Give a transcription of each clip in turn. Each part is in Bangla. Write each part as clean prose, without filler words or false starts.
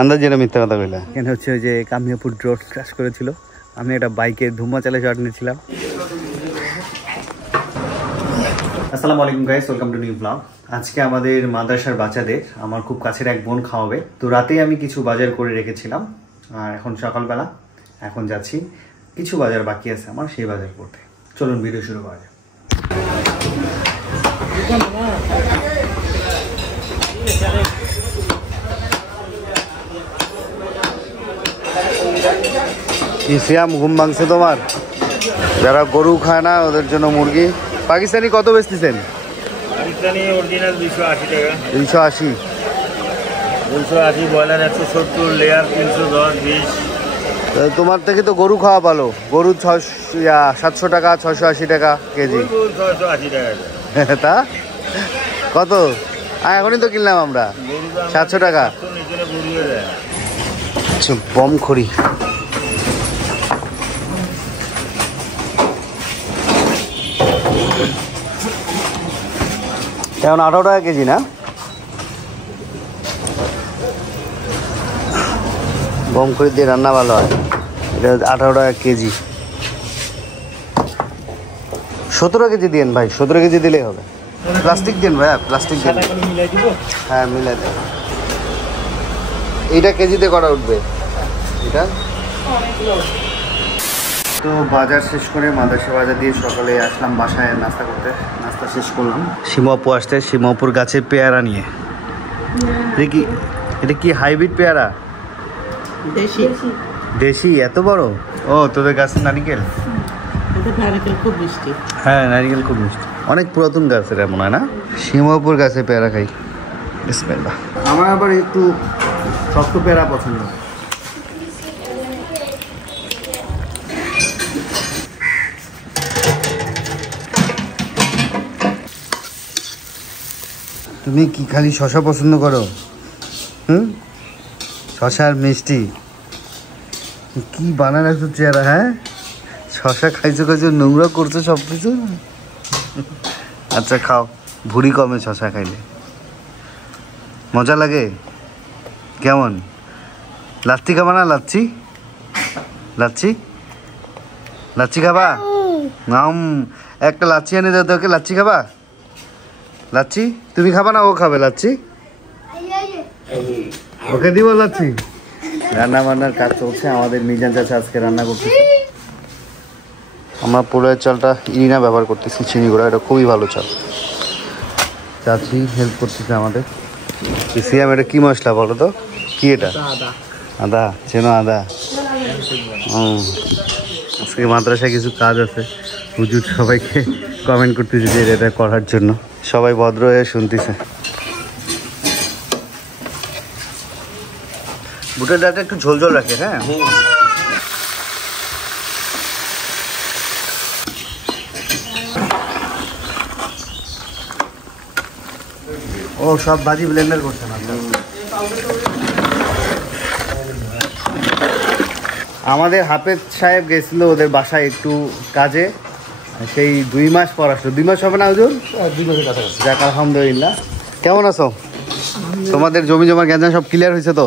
আন্দাজ যেটা মিথ্যা কথা কইলা। এখানে হচ্ছে ওই যে কামিয়াপুর ড্রোন ক্র্যাশ করেছিল, আমি একটা বাইকের ধুমা চালে শট নিয়েছিলাম। আসসালামু আলাইকুম guys, welcome to new blog. আজকে আমাদের মাদ্রাসার বাচ্চাদের আমার খুব কাছের এক বোন খাওয়াবে, তো রাতেই আমি কিছু বাজার করে রেখেছিলাম আর এখন সকালবেলা এখন যাচ্ছি, কিছু বাজার বাকি আছে আমার, সেই বাজার করতে। চলুন ভিডিও শুরু করা যাক। সিয়াম ঘুম ভাঙছে তোমার? যারা গরু খায় না ওদের জন্য মুরগি। পাকিস্তানি কত বেচতেছেন? পাকিস্তানি অরিজিনাল 280 টাকা। 280, 280, ব্রয়লার 170, লেয়ার 310, 20। তোমার থেকে তো গরু খাওয়া ভালো। গরু 700 টাকা, 680 টাকা কেজি। 680 টাকা। তা কত? এখনই তো কিনলাম আমরা 700 টাকা। বম খড়ি এখন 18 টাকা কেজি না? গম খড়ি দিয়ে রান্না ভালো হয়। এটা 18 টাকা কেজি। 17 কেজি দিন ভাই, 17 কেজি দিলেই হবে। প্লাস্টিক দিন ভাইয়া, প্লাস্টিক দিন। হ্যাঁ মিলাই দেন। এইটা কেজিতে কটা উঠবে এটা? তো বাজার শেষ করে মাদ্রাসা বাজার দিয়ে সকালে আসলাম বাসায় নাস্তা করতে। নাস্তা শেষ করলাম। শিমাপু আসতে, শিমাপুর গাছে পেয়ারা নিয়ে। এটা কি হাইব্রিড পেয়ারা? দেশি? এত বড়? ও তোদের গাছের নারিকেল? খুব মিষ্টি। হ্যাঁ নারিকেল খুব মিষ্টি, অনেক পুরাতন গাছ এটা মনে হয় না? শিমাপুর গাছে পেয়ারা খাই। বিসমিল্লাহ। আমার আবার একটু শক্ত পেয়ারা পছন্দ। তুমি কি খালি শশা পছন্দ করো? শশা আর মিষ্টি কি বানায় রাখছো চেহারা? হ্যাঁ শশা খাইছো নোংরা করছো সব কিছু। আচ্ছা খাও, ভুঁড়ি কমে শশা খাইলে। মজা লাগে? কেমন? লাচ্ছি খাবা না? লাচ্ছি লাচ্ছি লাচ্ছি খাবা? নাম একটা লাচ্ছি এনে দাও তোকে। লাচ্ছি খাবা? লাচ্ছি তুমি খাবা না ও খাবে লাচ্ছি? ওকে দিব লাচ্ছি। রান্না বান্নার কাজ চলছে, আমাদের মিজান চাচা আজকে রান্না করতেছে। আমরা পোলাওয়ের চালটা ইরিনা ব্যবহার করতেছি, চিনি গুঁড়া। এটা খুবই ভালো চাল। চাচি হেল্প করতেছে আমাদের। সিয়াম এটা কি মশলা বলো তো? কি এটা? আদা। চেনো আদা? আজকে মাদ্রাসায় কিছু কাজ আছে, হুজুর সবাইকে কমেন্ট করতেছে যে এটা করার জন্য। সবাই ভদ্র হয়ে শুনতেছে। বুটের ডালটা একটু ঝোল ঝোল রাখে। হ্যাঁ ও সব ভাজি ব্লেন্ডার করছে না। আমাদের হাফেজ সাহেব গেছিল ওদের বাসায় একটু কাজে, সেই 2 মাস পর আসলো। 2 মাস হবে না হুজুর? 2 মাসের কাছাকাছি। যাক আলহামদুলিল্লাহ। কেমন আছো? তোমাদের জমি জমার গ্যাঞ্জাম সব ক্লিয়ার হয়েছে তো?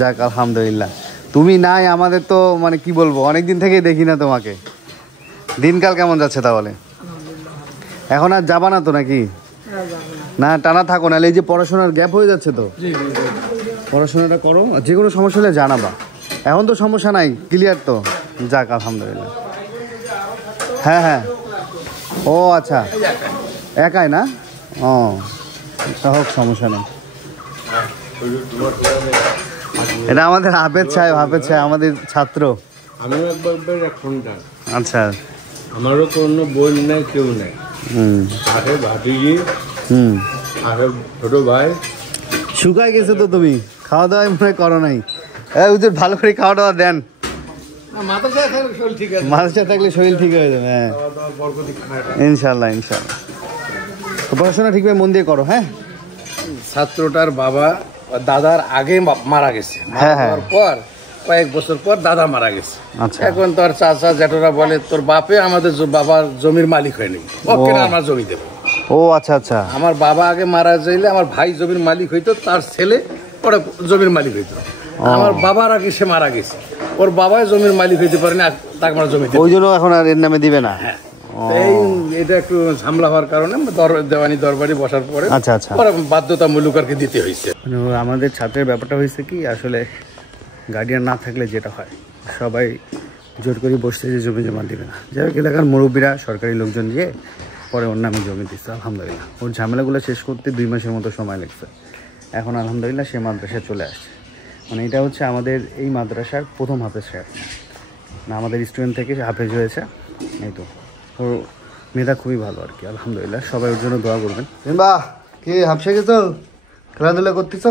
যাক আলহামদুলিল্লাহ। তুমি নাই আমাদের তো মানে কি বলবো, অনেকদিন থেকেই দেখি না তোমাকে। দিনকাল কেমন যাচ্ছে তাহলে? এখন আর যাবা না তো নাকি? না টানা থাকো, নাহলে এই যে পড়াশোনার গ্যাপ হয়ে যাচ্ছে তো। পড়াশোনাটা করো, যে কোনো সমস্যা হলে জানাবা। এখন তো সমস্যা নাই, ক্লিয়ার তো? যাক আলহামদুলিল্লাহ। হ্যাঁ হ্যাঁ ও আচ্ছা, একাই না? ও হোক, সমস্যা নেই। এটা আমাদের হাফেজ সাহেব, হাফেজ সাহেব আমাদের ছাত্র। আমিও একবার এখন। আচ্ছা, আমারও কোনো বোন নাই, কেউ নাই। আরে ভাতিজি, আরে ছোট ভাই। শুকায় গেছে তো তুমি, খাওয়া দাওয়া মনে হয় করো নাই। হুজুর ভালো করে খাওয়া দাওয়া দেন। মাদ্রাসায় থাকলে শরীর ঠিক হয়ে যাবে। হ্যাঁ ইনশাল্লাহ ইনশাল্লাহ। পড়াশোনা ঠিকভাবে মন দিয়ে করো। হ্যাঁ ছাত্রটার বাবা দাদার আগে মারা গেছে, পর কয়েক বছর পর দাদা মারা গেছে। এখন তোর চাচা জেঠরা বলে তোর বাপে আমাদের বাবার জমির মালিক হয়নি, আমার জমি দেবে। ও আচ্ছা আচ্ছা। আমার বাবা আগে মারা যাইলে আমার ভাই জমির মালিক হইতো, তার ছেলে ওরা জমির মালিক হইতো। আমার বাবার আগে সে মারা গেছে, ওর বাবাই জমির মালিক হইতে পারেনি, তাকে আমার জমি ওই জন্য এখন আর এর নামে দিবে না। এটা একটু ঝামেলা হওয়ার কারণে দেওয়ানি দরবারি বসার পরে আচ্ছা আচ্ছা বাধ্যতামূলক আর কি দিতে হয়েছে। আমাদের ছাত্রের ব্যাপারটা হয়েছে কি, আসলে গার্ডিয়ান না থাকলে যেটা হয় সবাই জোর করে বসছে যে জমি জমা দিবে না। যাই হোক এলাকার মুরব্বীরা সরকারি লোকজন গিয়ে পরে ওর নামে জমি দিচ্ছে। আলহামদুলিল্লাহ ওর ঝামেলাগুলো শেষ করতে 2 মাসের মতো সময় লাগছে। এখন আলহামদুলিল্লাহ সে মাদ্রাসায় চলে আসছে। মানে এটা হচ্ছে আমাদের এই মাদ্রাসার প্রথম হাফেজ সাহেব না, আমাদের স্টুডেন্ট থেকে হাফেজ হয়েছে। এই তো ওর মেধা খুবই ভালো আর কি, আলহামদুলিল্লাহ। সবাই ওর জন্য দোয়া করবেন। বাহ, কি হাফসে গেছো, খেলাধুলা করতেছ?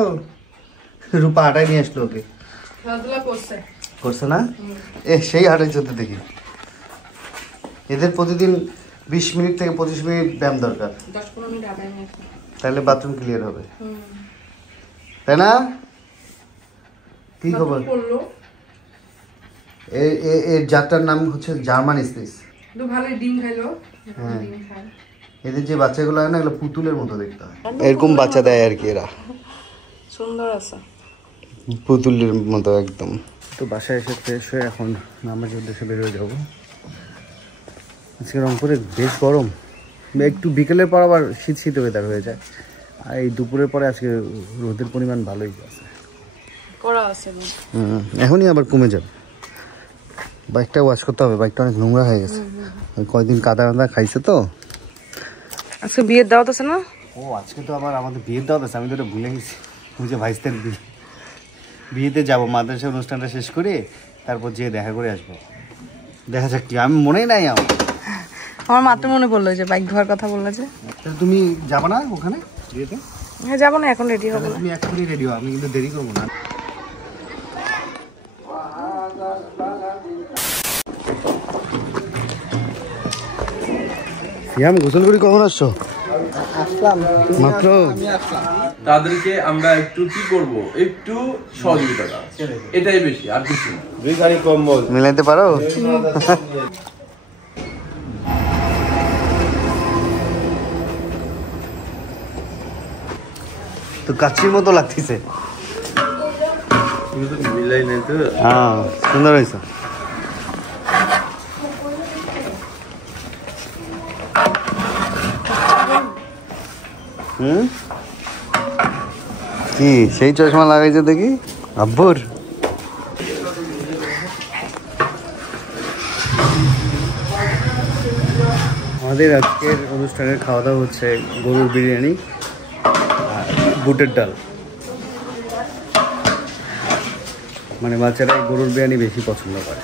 রূপা হাঁটাই নিয়ে আসলো ওকে, খেলাধুলা করছে না? সেই হাঁটাই চলতে দেখি। এদের প্রতিদিন 20 মিনিট থেকে 25 মিনিট ব্যায়াম দরকার, 10-15 মিনিট হাঁটাই নিয়ে আসো, তাহলে বাথরুম ক্লিয়ার হবে, তাই না? কি খবর? এর জাতটার নাম হচ্ছে জার্মান স্পিস। ভালোই ডিম খাইলো। হ্যাঁ, এদের যে বাচ্চাগুলো হয় না, এগুলো পুতুলের মতো দেখতে হয়। এরকম বাচ্চা দেয় আর কি এরা, সুন্দর আছে, পুতুলের মতো একদম। তো বাসায় এসে ফ্রেশ হয়ে এখন নামাজের উদ্দেশ্যে বেরোয় যাবো। আজকে রংপুরে বেশ গরম, একটু বিকেলের পর আবার শীত শীত ওয়েদার হয়ে যায়। আর এই দুপুরের পরে আজকে রোদের পরিমাণ ভালোই আছে, এখনই আবার কমে যাবে। বাইকটা ওয়াশ করতে হবে, বাইকটা অনেক নোংরা হয়ে গেছে, ওই কয়েকদিন কাদা কাদা খাইছে তো। আজকে বিয়ের দাওয়াত আছে না? ও আজকে তো আবার আমাদের বিয়ের দাওয়াত আছে, আমি তো এটা ভুলে গেছি। বুঝে ভাইস্তের বিয়েতে যাবো, মাদ্রাসা অনুষ্ঠানটা শেষ করে তারপর যেয়ে দেখা করে আসবো। দেখা যাক কি, আমি মনেই নাই আমার মাত্র মনে পড়লো যে বাইক ধোয়ার কথা বললো যে। তুমি যাবো না ওখানে বিয়েতে? হ্যাঁ যাবো না, এখন রেডি হবো না। তুমি এখনই রেডি হও, আমি কিন্তু দেরি করবো না। আমি গোসল করি, কখন আসছো? আসলাম মাত্র। তাদেরকে আমরা একটু কি করব, একটু সহযোগিতা করা, এটাই বেশি, আর কিছু না। 2 গাড়ি কম্বল মিলাইতে পারো? তো কাচির মতো লাগতেছে। মিলাই নাই তো। হ্যাঁ সুন্দর হয়েছে। কি সেই চশমা লাগাইছে দেখি আব্বুর? আমাদের আজকের অনুষ্ঠানের খাওয়া দাওয়া হচ্ছে গরুর বিরিয়ানি আর বুটের ডাল। মানে বাচ্চারা গরুর বিরিয়ানি বেশি পছন্দ করে।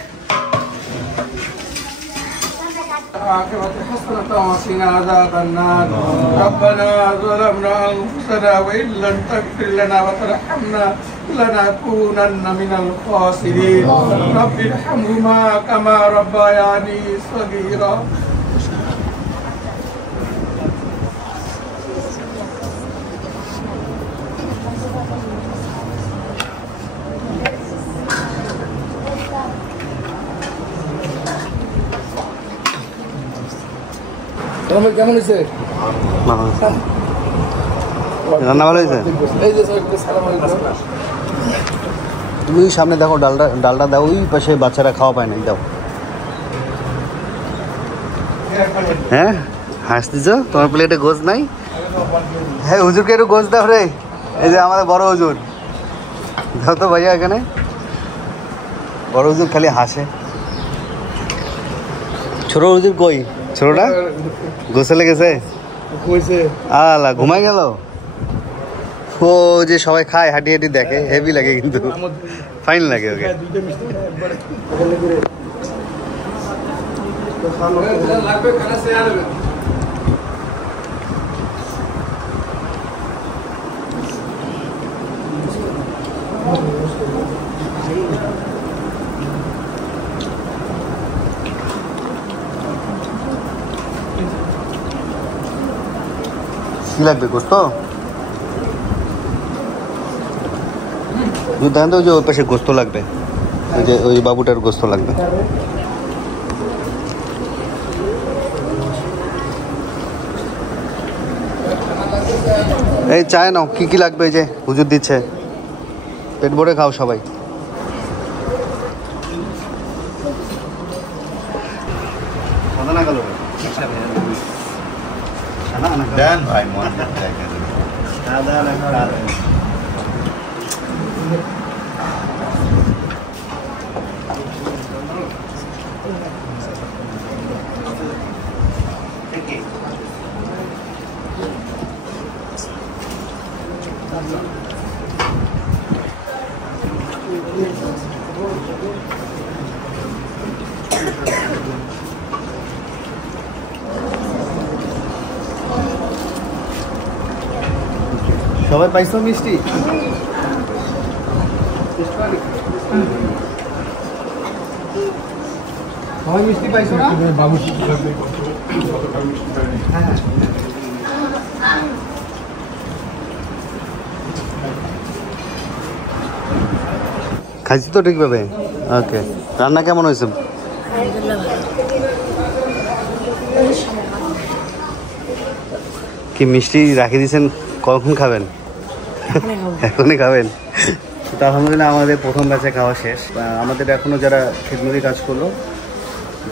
ربنا ظلمنا أنفسنا وإن لم تغفر لنا وترحمنا لنكونن من الخاسرين رب ارحمهما كما ربياني صغيرا কেমন হয়েছে? রান্না ভালো হয়েছে? তুমি সামনে দেখো, ডালটা দাও, ওই পাশে বাচ্চারা খাওয়া পায় না, দাও। হ্যাঁ হাসতেছ, তোমার প্লেটে গোছ নাই? হ্যাঁ হুজুরকে একটু গোছ দাও রে, এই যে আমাদের বড় হুজুর, দাও তো ভাইয়া এখানে। বড় হুজুর খালি হাসে। ছোট হুজুর কই? ছোটটা গোসলে গেছে, আলা ঘুমাই গেল। ও যে সবাই খায়, হাঁটি হাঁটি দেখে, হেভি লাগে কিন্তু, ফাইন লাগে ওকে। কি লাগবে গোস্ত? দেখেন তো, ওই যে ওই পাশে গোস্ত লাগবে, ওই যে ওই বাবুটার গোস্ত লাগবে। এই চায় নাও, কি কি লাগবে? এই যে হুজুর দিচ্ছে। পেট ভরে খাও সবাই। দেন ভাই মন সবাই পাইছো মিষ্টি? সবাই মিষ্টি পাইছো না? বাবু খাইছি তো ঠিকভাবে? ওকে, রান্না কেমন হয়েছে? কি মিষ্টি রাখি দিয়েছেন, কখন খাবেন? এখনই খাবেন? তো আলহামদুলিল্লাহ আমাদের প্রথম ব্যাচে খাওয়া শেষ। আমাদের এখনও যারা খেতমুড়ি কাজ করলো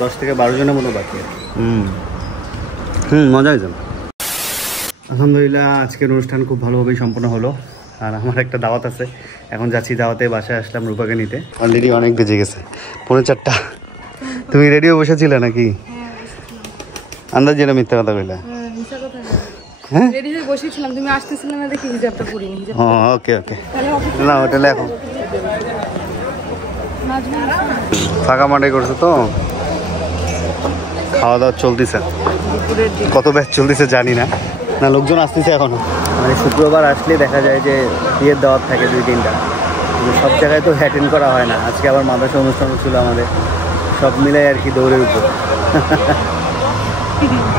10 থেকে 12 জনের মতো বাকি। মজা হয়েছে। আলহামদুলিল্লাহ আজকের অনুষ্ঠান খুব ভালোভাবেই সম্পন্ন হলো। আর আমার একটা দাওয়াত আছে, এখন যাচ্ছি দাওয়াতে। বাসায় আসলাম রূপাকে নিতে, অলরেডি অনেক বেজে গেছে, 3:45। তুমি রেডিও বসেছিলে নাকি? আন্দাজ যেটা মিথ্যা কথা কইলা। হ্যাঁ রেডি হয়ে বসেছিলাম, তুমি আসতেছিলে না দেখি হিজাবটা পরিনি। হ্যাঁ ওকে ওকে, না হোটেলে এখন ফাঁকা মাঠে করছে তো, খাওয়া দাওয়া চলতেছে। কত ব্যাচ চলতেছে জানি না, না লোকজন আসতেছে এখনো। মানে শুক্রবার আসলে দেখা যায় যে বিয়ের দাওয়াত থাকে 2-3টা, কিন্তু সব জায়গায় তো অ্যাটেন্ড করা হয় না। আজকে আবার মাদ্রাসা অনুষ্ঠান ছিল আমাদের, সব মিলে আর কি দৌড়ের উপর।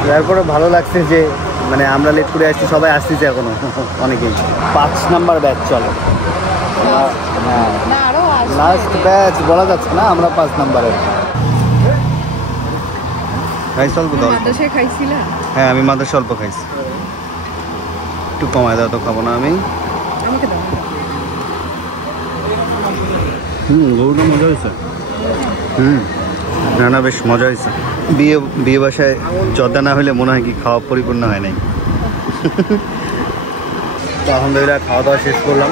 তারপরে ভালো লাগছে যে মানে আমরা লেট করে আসছি, সবাই আসতেছে এখনো অনেকেই। 5 নাম্বার ব্যাচ চলে, লাস্ট ব্যাচ বলা যাচ্ছে না, আমরা 5 নাম্বারের। খাইছ অল্প দাও? হ্যাঁ আমি মাদ্রাসা অল্প খাইছি, একটু কমায় দাও তো, খাবো না আমি। গরুটা মজা হয়েছে। না না বেশ মজা হয়েছে। বিয়ে বাসায় জর্দা না হলে মনে হয় কি খাওয়া পরিপূর্ণ হয় নাই। তো আলহামদুলিল্লাহ খাওয়া দাওয়া শেষ করলাম।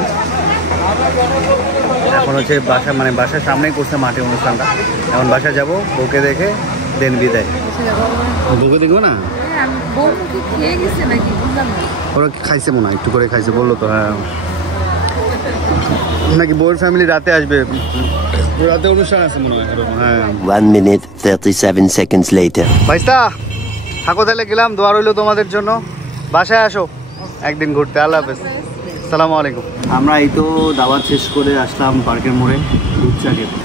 এখন হচ্ছে বাসা, মানে বাসার সামনেই করছে মাঠে অনুষ্ঠানটা। এখন বাসা যাব, বউকে দেখে দেন বিদায়। বউকে দেখবো না, ওরা খাইছে মনে হয়, একটু করে খাইছে বললো তো। হ্যাঁ নাকি বউয়ের ফ্যামিলি রাতে আসবে, রাতে অনুষ্ঠান আছে মনে হয়। হ্যাঁ 1 minute 37 seconds later. ভাইস্তা থাকো তাহলে, গেলাম। দোয়া রইলো তোমাদের জন্য। বাসায় আসো একদিন ঘুরতে। আল্লাহ হাফেজ, আসসালামু আলাইকুম। আমরা এই তো দাওয়াত শেষ করে আসলাম পার্কের মোড়ে দুধ চা খেতে।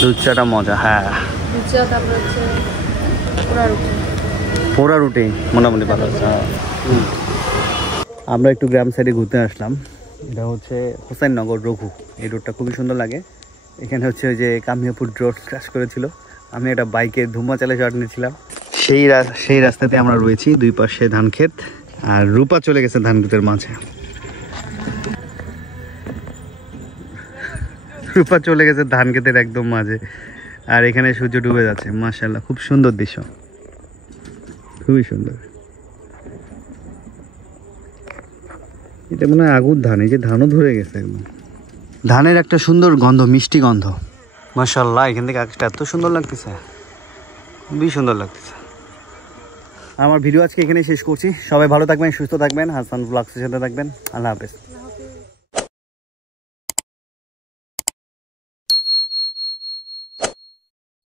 দুধ চাটা মজা। হ্যাঁ পোড়া রুটি মোটামুটি ভালো আছে। আমরা একটু গ্রাম সাইডে ঘুরতে আসলাম। এটা হচ্ছে হোসেননগর রঘু, এই রোডটা খুবই সুন্দর লাগে। এখানে হচ্ছে ওই যে কামিয়াপুর রোড ক্রাশ করেছিল, আমি একটা বাইকে ধুমা চালে শট নিয়েছিলাম। সেই রাস্তাতে আমরা রয়েছি, 2 পাশে ধান ক্ষেত, আর রূপা চলে গেছে ধান ক্ষেতের মাঝে। রূপা চলে গেছে ধান ক্ষেতের একদম মাঝে, আর এখানে সূর্য ডুবে যাচ্ছে। মাশাআল্লাহ খুব সুন্দর দৃশ্য, খুবই সুন্দর। এটা মনে হয় আগুর ধান, এই যে ধানও ধরে গেছে একদম। ধানের একটা সুন্দর গন্ধ, মিষ্টি গন্ধ। মাশাআল্লাহ এখান থেকে আকাশটা এত সুন্দর লাগতেছে, খুবই সুন্দর লাগতেছে। আমার ভিডিও আজকে এখানে শেষ করছি। সবাই ভালো থাকবেন, সুস্থ থাকবেন, হাসান ব্লগসের সাথে থাকবেন। আল্লাহ হাফেজ।